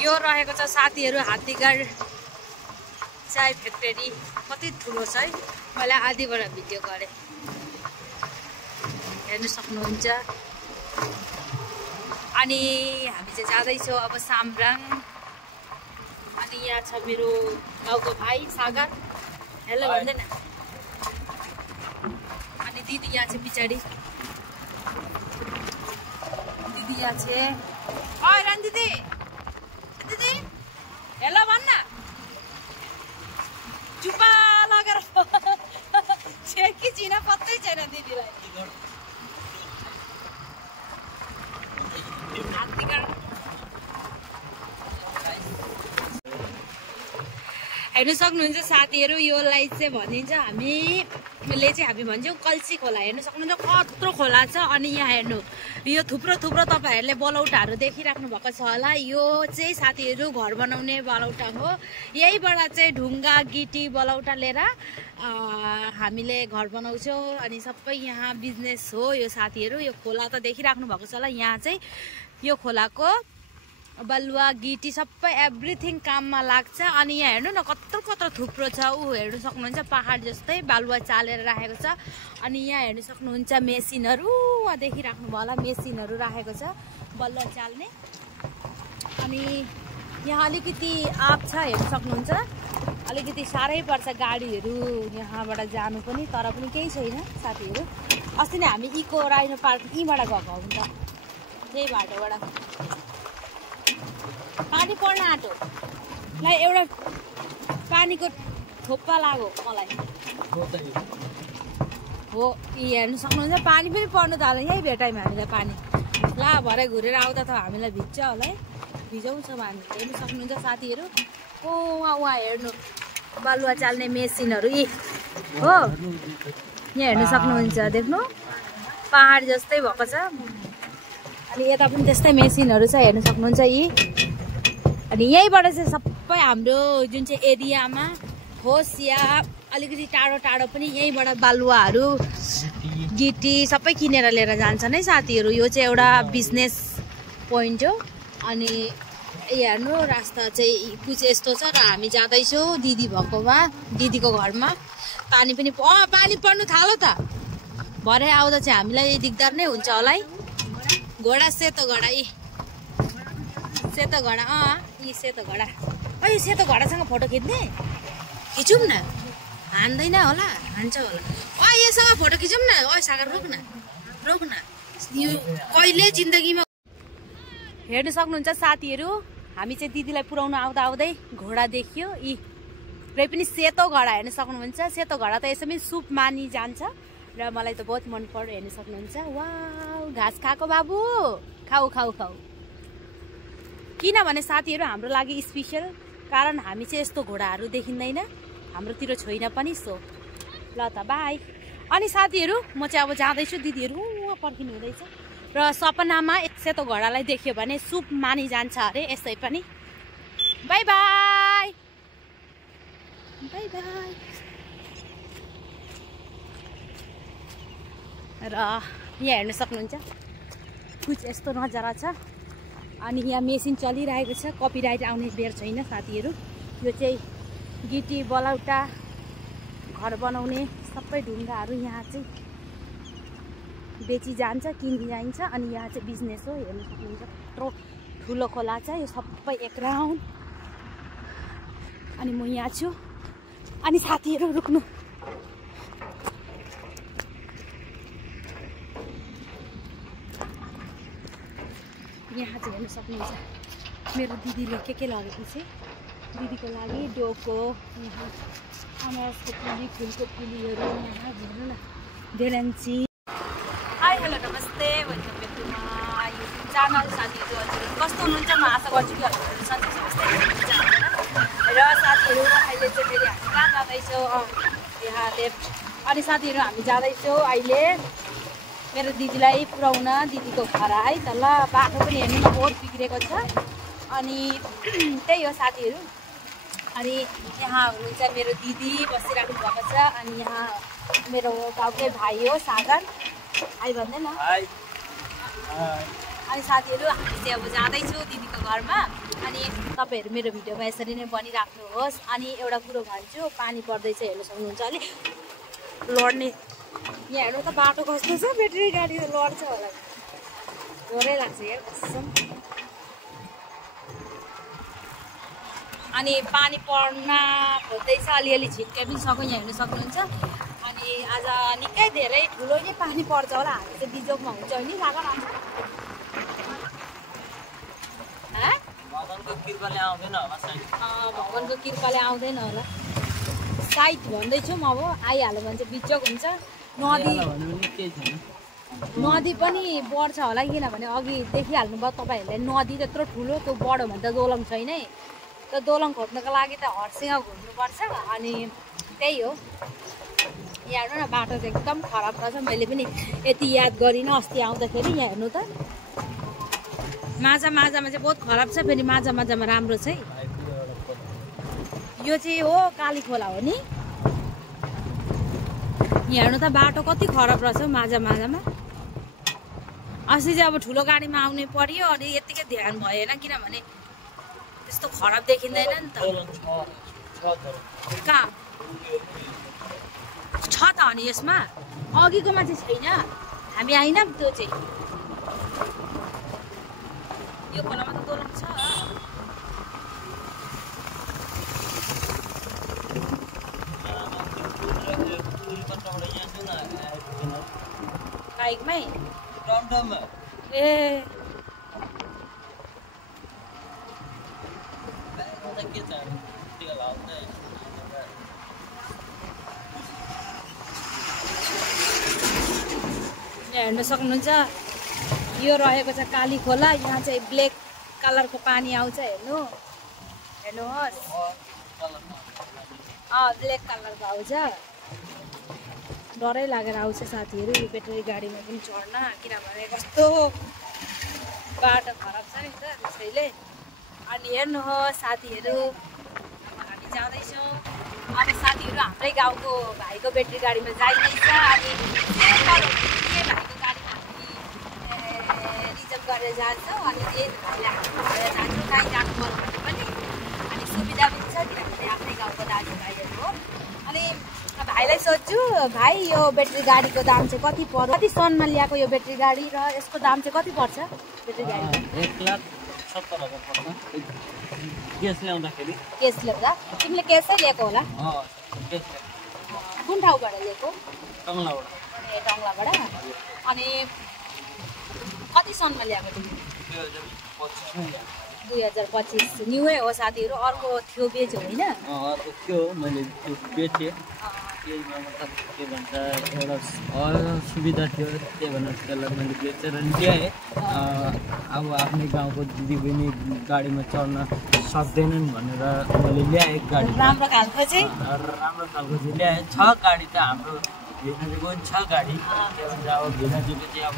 यो रहेको छ साथीहरू हात्तीघाट चाय फ्याक्ट्री। कति ठुलो छ है, मैले आधीबाट भिडियो गरेँ, हेर्न सक्नुहुन्छ। अनि हामी चाहिँ जाँदैछौँ अब साम्राङ। अनि यहाँ छ मेरो गाउँको भाइ सागर, हेलो भन्दैन। अनि दिदी यहाँ छ पछाडि, दिदी यहाँ छ। रान दिदी, दिदी हेलो भन्न, चुपा लगेर कि चिना पत्तै छैन दिदीलाई। हेर्नु सक्नुहुन्छ साथीहरू, योलाई चाहिँ भनिन्छ हामी भन्छौँ कल्ची खोला। हेर्नु सक्नुहुन्छ कत्रो खोला छ। अनि यहाँ हेर्नु यो थुप्रो तपाईँहरूले बलौटाहरू देखिराख्नु भएको छ होला। यो चाहिँ साथीहरू घर बनाउने बलौटा हो। यहीबाट चाहिँ ढुङ्गा गिटी बलौटा लिएर हामीले घर बनाउँछौँ। अनि सबै यहाँ बिजनेस हो यो साथीहरू। यो खोला त देखिराख्नु भएको छ होला। यहाँ चाहिँ यो खोलाको बलुवा गिटी सबै एभ्रिथिङ काममा लाग्छ। अनि यहाँ हेर्नु न कत्रो थुप्रो छ। हेर्नु सक्नुहुन्छ पहाड जस्तै बालुवा चालेर राखेको छ। अनि यहाँ हेर्नु सक्नुहुन्छ मेसिनहरू देखिराख्नु भयो होला, मेसिनहरू राखेको छ बलुवा चाल्ने। अनि यहाँ अलिकति आँप छ, हेर्नु सक्नुहुन्छ। अलिकति साह्रै पर्छ गाडीहरू यहाँबाट जानु पनि, तर पनि केही छैन साथीहरू। अस्ति नै हामी इको राइनो पार्क यहीँबाट गएको हो नि त, त्यही बाटोबाट। पानी पर्न आँटो ल, एउटा पानीको थोप्पा लाग्यो मलाई हो। हेर्नु सक्नुहुन्छ पानी पनि पर्नु थाल्यो यही भेटाइमा हामीलाई पानी। ल भरे घुरेर आउँदा त हामीलाई भिज्छ होला है, भिजाउँछौँ हामी। हेर्नु सक्नुहुन्छ साथीहरू, उहाँ हेर्नु बालुवा चाल्ने मेसिनहरू यी हो। यहाँ हेर्नु सक्नुहुन्छ, देख्नु पहाड जस्तै भएको छ। अनि यता पनि त्यस्तै मेसिनहरू छ, हेर्नु सक्नुहुन्छ यी। अनि यहीँबाट चाहिँ सबै हाम्रो जुन चाहिँ एरियामा होस् या अलिकति टाढो पनि यहीँबाट बालुवाहरू गिटी सबै किनेर लिएर जान्छन् है साथीहरू। यो चाहिँ एउटा बिजनेस पोइन्ट हो। अनि हेर्नु रास्ता चाहिँ कुछ यस्तो छ र हामी जाँदैछौँ दिदी भएकोमा, दिदीको घरमा। पानी पनि पानी पर्नु थाल्यो त, भरे आउँदा चाहिँ हामीलाई दिगदार नै हुन्छ होला है। घोडा सेतो घोडा, यी सेतो घोडा, यी सेतो घोडा। यो सेतो घोडासँग फोटो खिचौँ न, हान्दैन होला, हान्छ होला। योसँग फोटो खिचौँ न। सागर रोक न, यो कहिले जिन्दगीमा। हेर्नु सक्नुहुन्छ साथीहरू, हामी चाहिँ दिदीलाई पुऱ्याउनु आउँदै घोडा देखियो। यी रै पनि सेतो घोडा, हेर्नु सक्नुहुन्छ। सेतो घोडा त यसमै सुप मानि जान्छ र मलाई त बहुत मन पर्यो। हेर्नु सक्नुहुन्छ, वाउ घाँस खाएको बाबु, खाऊ। किनभने साथीहरू हाम्रो लागि स्पेसल, कारण हामी चाहिँ यस्तो घोडाहरू देखिँदैन हाम्रोतिर, छैन पनि। सो ल त बाई। अनि साथीहरू म चाहिँ अब जाँदैछु, दिदीहरू उहाँ पर्खिनु हुँदैछ। र सपनामा सेतो घोडालाई देख्यो भने सुप मानि जान्छ अरे, यसै पनि। By by. र यहाँ हेर्नु सक्नुहुन्छ कुछ यस्तो नजारा छ। अनि यहाँ मेसिन चलिरहेको छ, कपिराइट आउने बेर छैन साथीहरू। यो चाहिँ गिटी बलौटा घर बनाउने सबै ढुङ्गाहरू यहाँ चाहिँ बेची जान्छ, किनि जान्छ। अनि यहाँ चाहिँ बिजनेस हो। हेर्नु सक्नुहुन्छ यत्रो ठुलो खोला छ, यो सबै एक राउन्ड। अनि म यहाँ छु। अनि साथीहरू रुक्नु, यहाँ चाहिँ हेर्नु सक्नुहुन्छ मेरो दिदीले के लगेको छ। दिदीको लागि डोको, यहाँ अनारसको पुली, फुलको पुलीहरू, यहाँ हेर्नु न बेलन्ची। हाई हेलो नमस्ते, welcome back to my YouTube channel. साथीहरू हजुर कस्तो हुनुहुन्छ? म आशा गर्छु कि हजुरहरू सधैँ जस्तै हुनुहुन्छ र साथीहरू अहिले चाहिँ फेरि हामी कहाँ जाँदैछौँ? यहाँ लेफ्ट। अनि साथीहरू हामी जाँदैछौँ अहिले मेरो दिदीलाई पुऱ्याउन दिदीको घर है त। ल बाटो पनि हेर्नु न बहुत बिग्रेको छ। अनि त्यही हो साथीहरू। अनि यहाँ हुनुहुन्छ मेरो दिदी बसिराख्नु भएको छ। अनि यहाँ मेरो गाउँकै भाइ हो सागर, हाई भन्दैन। अनि साथीहरू हामी चाहिँ अब जाँदैछौँ दिदीको घरमा। अनि तपाईँहरू मेरो भिडियोमा यसरी नै बनिराख्नुहोस्। अनि एउटा कुरो भन्छु, पानी पर्दैछ हेर्नु सक्नुहुन्छ अलिक लड्ने। यहाँ हेर्नु त बाटो कस्तो छ, ब्याट्री गाडी त लड्छ होला, डरै लाग्छ यार कसम। अनि पानी पर्न खोज्दैछ, अलिअलि झिक्कै पनि सक्यो, यहाँ हेर्नु सक्नुहुन्छ। अनि आज निकै धेरै ठुलो नै पानी पर्छ होला, हामी चाहिँ बिजोगमा हुन्छ नि लाग्छ। भगवानको कृपाले आउँदैन होला सायद भन्दैछौँ। अब आइहाल्यो भने चाहिँ बिजोग हुन्छ। नदी पनि बढ्छ होला, किनभने अघि देखिहाल्नु भयो तपाईँहरूले, नदी त्यत्रो ठुलो, त्यो बढो भने त दोलङ छैन है। त दोलङ खोज्नको लागि त हर्सिङ घुम्नुपर्छ। अनि त्यही हो, यहाँ हेर्नु न बाटो चाहिँ एकदम खराब रहेछ। मैले पनि यति याद गरिनँ अस्ति आउँदाखेरि। यहाँ हेर्नु त माझामा चाहिँ बहुत खराब छ, फेरि माझामा राम्रो छ है। यो चाहिँ हो काली खोला हो नि। यहाँ हेर्नु त बाटो कति खराब रहेछ माझामा। अस्ति चाहिँ अब ठुलो गाडीमा आउनै पर्यो, अनि यत्तिकै ध्यान भएन, किनभने त्यस्तो खराब देखिँदैन नि त। कहाँ छ त अनि यसमा अघिकोमा चाहिँ छैन, हामी आएन त्यो चाहिँ। यो खोलामा त दोलङ छ। बाइकमै ए हेर्न सक्नुहुन्छ, यो रहेको छ काली खोला। यहाँ चाहिँ ब्ल्याक कलरको पानी आउँछ, हेर्नुहोस्। ब्ल्याक कलरको आउँछ, डरै लागेर आउँछ साथीहरू यो ब्याट्री गाडीमा पनि चढ्न, किनभने कस्तो बाटो खराब छ नि त त्यसैले। अनि हेर्नुहोस् साथीहरू, हामी जाँदैछौँ। अब साथीहरू हाम्रै गाउँको भाइको ब्याट्री गाडीमा जाइँदैछ। अनि भाइको गाडीमा हामी रिजर्भ गरेर जान्छौँ। अनि त्यही भाइले हाम्रो भएर जान्छौँ, कहीँ जानु पर्यो भने पनि। अनि सुविधा पनि छ, किनभने आफ्नै गाउँको दाजुभाइहरू हो। अनि भाइलाई सोध्छु, भाइ यो ब्याट्री गाडीको दाम चाहिँ कति पर्छ, कति सनमा ल्याएको यो ब्याट्री गाडी, र यसको दाम चाहिँ कति पर्छ ब्याट्री गाडी? 1,70,000 पर्छ केस ल्याउँदाखेरि। केस ल्याउँदा तिमीले केसै ल्याएको होला? कुन ठाउँबाट ल्याएको? टङ्लाबाट। ए टङ्लाबाट। अनि कति सनमा ल्याएको तिमी? 2025 न्युै हो साथीहरू। अर्को थियो बेच होइन? अर्को थियो, मैले त्यो बेचेँ। त्यसमा मतलब के भन्छ एउटा सुविधा थियो, त्यही भनेर त्यसलाई मैले बेचेर ल्याएँ। अब आफ्नै गाउँको दिदीबहिनी गाडीमा चढ्न सक्दैनन् भनेर मैले ल्याएँ गाडी। राम्रो खालको चाहिँ ल्याएँ। 6 गाडी त हाम्रो भिनाजुको पनि 6 गाडी। के भन्छ अब भिनाजुको चाहिँ अब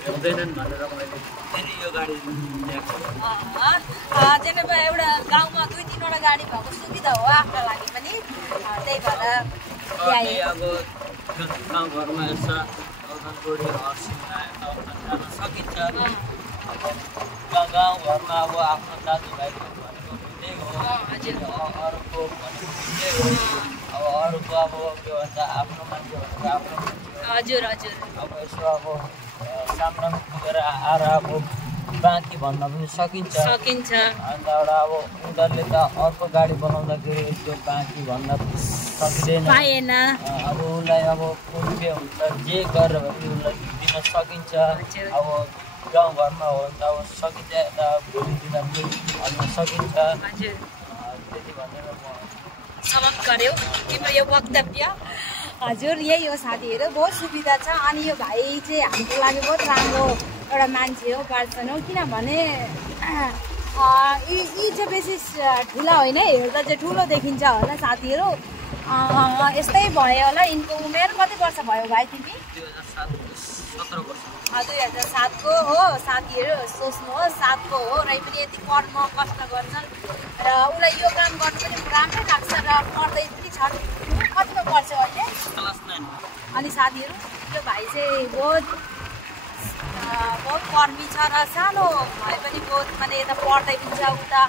हुँदैनन् भनेर मैले फेरि यो गाडी ल्याएको। जेनेबा एउटा गाउँमा 2-3वटा गाडी भएको सुविधा हो आफ्नो लागि पनि, त्यही भएर ल्याएँ। अब गाउँघरमा यसो गोडी हर्सिङ जान सकिन्छ। गाउँघरमा अब आफ्नो दाजुभाइको भनेको त्यही हो। अरूको भनेको त्यही हो। अब अरूको अब के भन्छ आफ्नो मान्छे भनेको आफ्नो मान्छे। हजुर। अब यसो अब सामनामा पुगेर आएर अब बाँकी भन्न पनि सकिन्छ। अन्त एउटा अब उनीहरूले त अर्को गाडी बनाउँदाखेरि त्यो बाँकी भन्न सकिँदैन। अब उसलाई अब रुपियाँ हुन्छ, जे गरेर पनि उसलाई दिन सकिन्छ। अब गाउँघरमा हो भने त अब सकिन्छ, यता भोलि दिन पनि भन्न सकिन्छ। त्यति भनेर म समाप्त गऱ्यौ तिम्रो यो वक्तव्य। हजुर यही हो साथीहरू, बहुत सुविधा छ। अनि यो भाइ चाहिँ हाम्रो लागि बहुत राम्रो एउटा मान्छे हो, पर्सन हो, किनभने यी चाहिँ बेसी ठुला होइन, हेर्दा चाहिँ ठुलो देखिन्छ होला साथीहरू। यस्तै भयो होला। यिनको उमेर कति वर्ष भयो भाइ तिमी? 2007 को हो साथीहरू, सोच्नुहोस् 7 को हो। र पनि यति कर्म कष्ट गर्छन् र उसलाई यो काम गर्नु पनि राम्रै लाग्छ र पढ्दै पनि छन्। कतिमा पढ्छ अहिले? क्लास 9। अनि साथीहरू यो भाइ चाहिँ बहुत बहुत कर्मी छ र सानो भए पनि बहुत माने यता पढ्दै पनि छ उता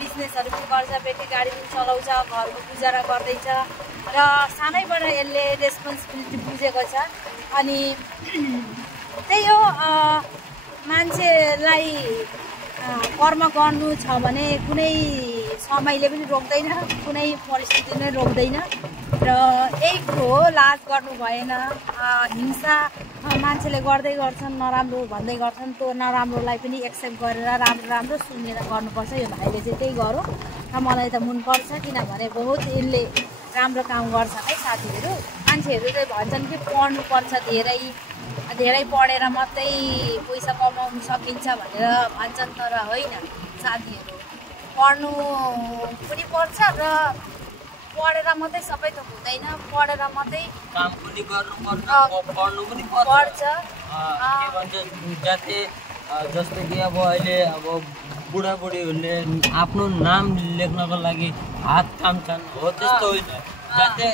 बिजनेसहरू पनि गर्छ बेटी गाडी पनि चलाउँछ घरको गुजारा गर्दैछ र सानैबाट यसले रेस्पोन्सिबिलिटी बुझेको छ अनि त्यही हो मान्छेलाई कर्म गर्नु छ भने कुनै समयले पनि रोक्दैन कुनै परिस्थिति नै रोक्दैन र यही हो लाज गर्नु भएन हिंसा मान्छेले गर्दै गर्छन् नराम्रो भन्दै गर्छन् त्यो नराम्रोलाई पनि एक्सेप्ट गरेर राम्रो राम्रो सुनेर गर्नुपर्छ यो भाइले चाहिँ त्यही गरौँ र मलाई त मनपर्छ किनभने बहुत यसले राम्रो काम गर्छ है साथीहरू मान्छेहरू चाहिँ भन्छन् कि पढ्नुपर्छ धेरै पढेर मात्रै पैसा कमाउनु सकिन्छ भनेर भन्छन् तर होइन साथीहरू पढ्नु पनि पर्छ र पढेर मात्रै सबै थोक हुँदैन पढेर मात्रै काम पनि गर्नुपर्छ पढ्नु पनि पर्छ के भन्छ जाते जस्तै कि अब अहिले अब बुढाबुढीहरूले आफ्नो नाम लेख्नको लागि हात काम्छन् हो त्यस्तो होइन जाते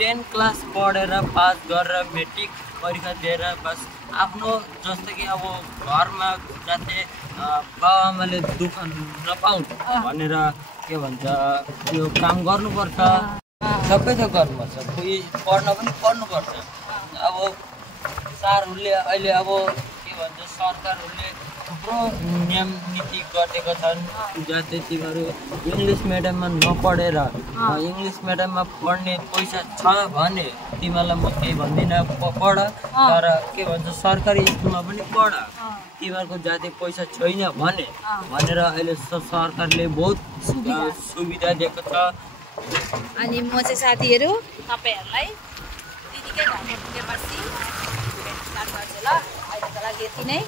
10 क्लास पढेर पास गरेर मेट्रिक परीक्षा दिएर बस आफ्नो जस्तो कि अब घरमा जाते बाबुआमाले दुःख नपाउन् भनेर के भन्छ त्यो काम गर्नुपर्छ सबै थोक गर्नुपर्छ कोही पढ्न पनि पढ्नुपर्छ अब सरहरूले अहिले अब के भन्छ सरकारहरूले थुप्रो नियम नीति गरिदिएको छन् जाते तिमीहरू इङ्ग्लिस मिडियममा नपढेर इङ्ग्लिस मिडियममा पढ्ने पैसा छ भने तिमीहरूलाई म केही भन्दिनँ पढ तर के भन्छ सरकारी स्कुलमा पनि पढ तिमीहरूको जाति पैसा छैन भनेर अहिले सरकारले बहुत सुविधा दिएको छ अनि म चाहिँ साथीहरू तपाईँहरूलाई दिदीकै घरमा पुगेपछि स्टार्ट गर्छु ल अहिलेको लागि यति नै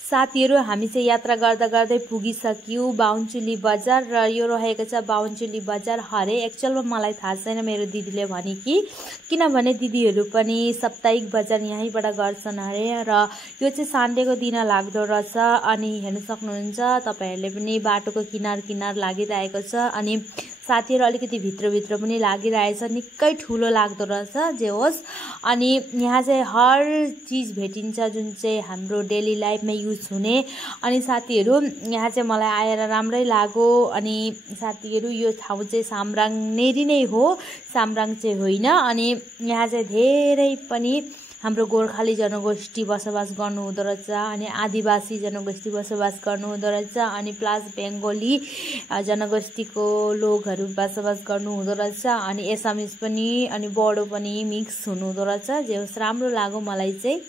साथीहरू हामी चाहिँ यात्रा गर्दा गर्दै पुगिसक्यौँ बाहुनचुली बजार र यो रहेको छ बाहुनचुली बजार हरे एक्चुअलमा मलाई थाहा छैन मेरो दिदीले भने कि किनभने दिदीहरू पनि साप्ताहिक बजार यहीँबाट गर्छन् अरे र यो चाहिँ सन्डेको दिन लाग्दो रहेछ अनि हेर्न सक्नुहुन्छ तपाईँहरूले पनि बाटोको किनार लागिरहेको छ अनि साथीहरू अलिकति भित्रभित्र पनि लागिरहेछ निकै ठुलो लाग्दो रहेछ जे होस् अनि यहाँ चाहिँ हर चिज भेटिन्छ जुन चाहिँ हाम्रो डेली लाइफमा युज हुने अनि साथीहरू यहाँ चाहिँ मलाई आएर राम्रै लाग्यो अनि साथीहरू यो ठाउँ चाहिँ सामराङ नेरी नै हो सामराङ चाहिँ होइन अनि यहाँ चाहिँ धेरै पनि हाम्रो गोर्खाली जनगोष्ठी बसोबास गर्नुहुँदो रहेछ अनि आदिवासी जनगोष्ठी बसोबास गर्नुहुँदो रहेछ अनि प्लस बेङ्गोली जनगोष्ठीको लोकहरू बसोबास गर्नुहुँदो रहेछ अनि एसामिस पनि अनि बोडो पनि मिक्स हुनुहुँदो रहेछ जे होस् राम्रो लाग्यो मलाई चाहिँ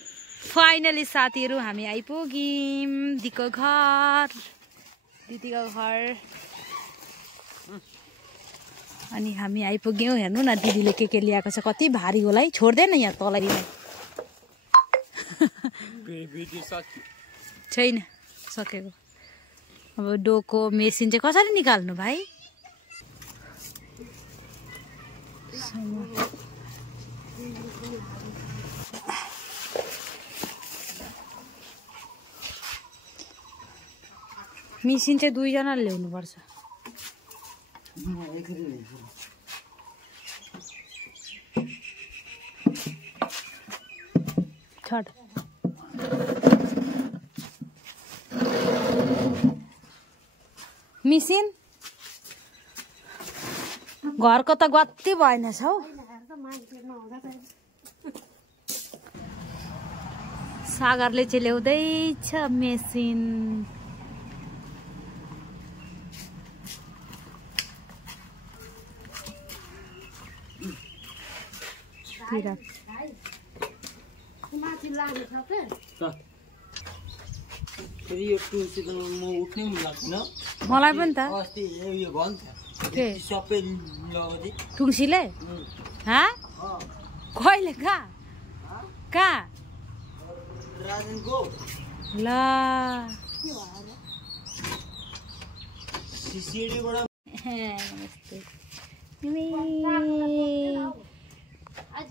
फाइनली साथीहरू हामी आइपुग्यौँ दिदीको घर अनि हामी आइपुग्यौँ हेर्नु न दिदीले के ल्याएको छ कति भारी होला है छोड्दैन यहाँ तलैमा छैन सकेको अब डोको मेसिन चाहिँ कसरी निकाल्नु भाइ मेसिन चाहिँ 2 जनाले ल्याउनु पर्छ छड मिसिन घरको त गत्ती भएन छ हौ सागरले चाहिँ ल्याउँदैछ मेसिन मलाई पनि त टुङ्सीले कहिले कहाँ ल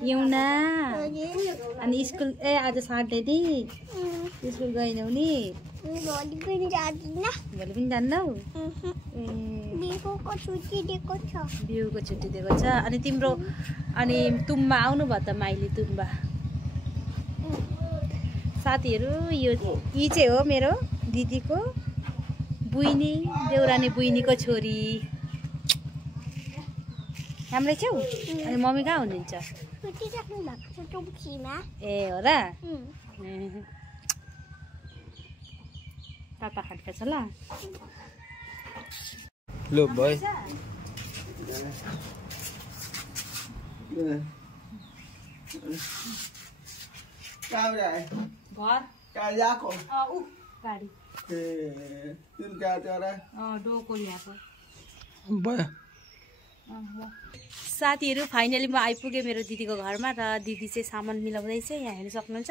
एउना अनि स्कुल आज सटर्डे नि स्कुल गएनौ नि भोलि पनि जान्नौ बिहुको छुट्टी दिएको छ अनि तिम्रो अनि तुम्बा आउनु भयो त माइली तुम्बा साथीहरू यो यी चाहिँ हो मेरो दिदीको बुइनी देउरानी बुइनीको छोरी राम्रै छौ अनि मम्मी कहाँ हुनुहुन्छ ए हो र पापा खानुपर्छ ल लो भाइ घर गाडी डोको ल्याएको साथीहरू फाइनली म आइपुगेँ मेरो दिदीको घरमा र दिदी चाहिँ सामान मिलाउँदैछ यहाँ हेर्न सक्नुहुन्छ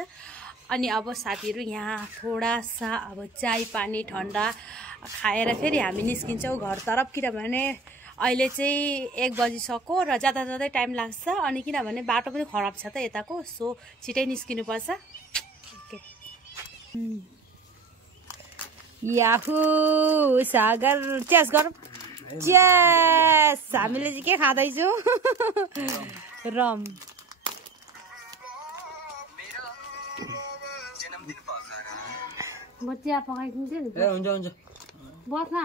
अनि अब साथीहरू यहाँ थोडा सा अब चाय पानी ठन्डा खाएर फेरि हामी निस्किन्छौँ घरतर्फ किनभने अहिले चाहिँ 1 बजिसक्यो र जाँदा जाँदै टाइम लाग्छ अनि किनभने बाटो पनि खराब छ त यताको सो छिटै निस्किनुपर्छ ओके याहु सागर च्यास गरौँ च्यास हामीले चाहिँ के खाँदैछौँ रम म चिया पकाइदिन्छु नि हुन्छ हुन्छ बस न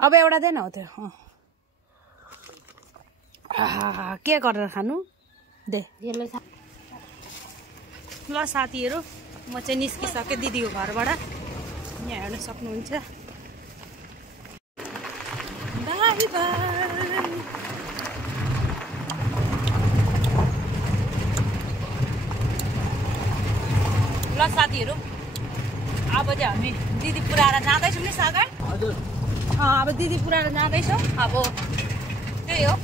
अब एउटा दे न हो त्यो के गरेर खानु दे ल साथीहरू म चाहिँ निस्किसकेँ दिदीको घरबाट यहाँ हेर्न सक्नुहुन्छ बाई बाई ल साथीहरू अब चाहिँ हामी दिदी पुऱ्याएर जाँदैछौँ नि सागर हजुर अब दिदी पुऱ्याएर जाँदैछौँ अब त्यही हो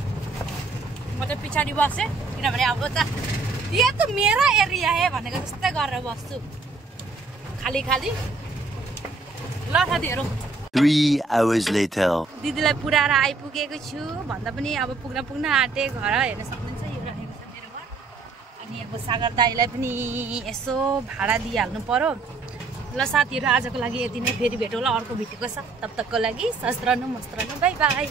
म चाहिँ पछाडि बसेँ किनभने अब त यो त मेरो एरिया है भनेको जस्तै गरेर बस्छु खाली खाली ल साथीहरू 3 hours later दिदीलाई पुऱ्याएर आइपुगेको छु भन्दा पनि अब पुग्न आँटे घर हेर्न सक्नुहुन्छ यो रहेको छ मेरो घर अनि अब सागर दाईलाई पनि यसो भाडा दिइहाल्नु पर्यो ल साथीहरू आजको लागि यति नै फेरि भेटौँला अर्को भिडियोको साथ तब तकको लागि सस्त्रनु मस्त्रनु बाई बाई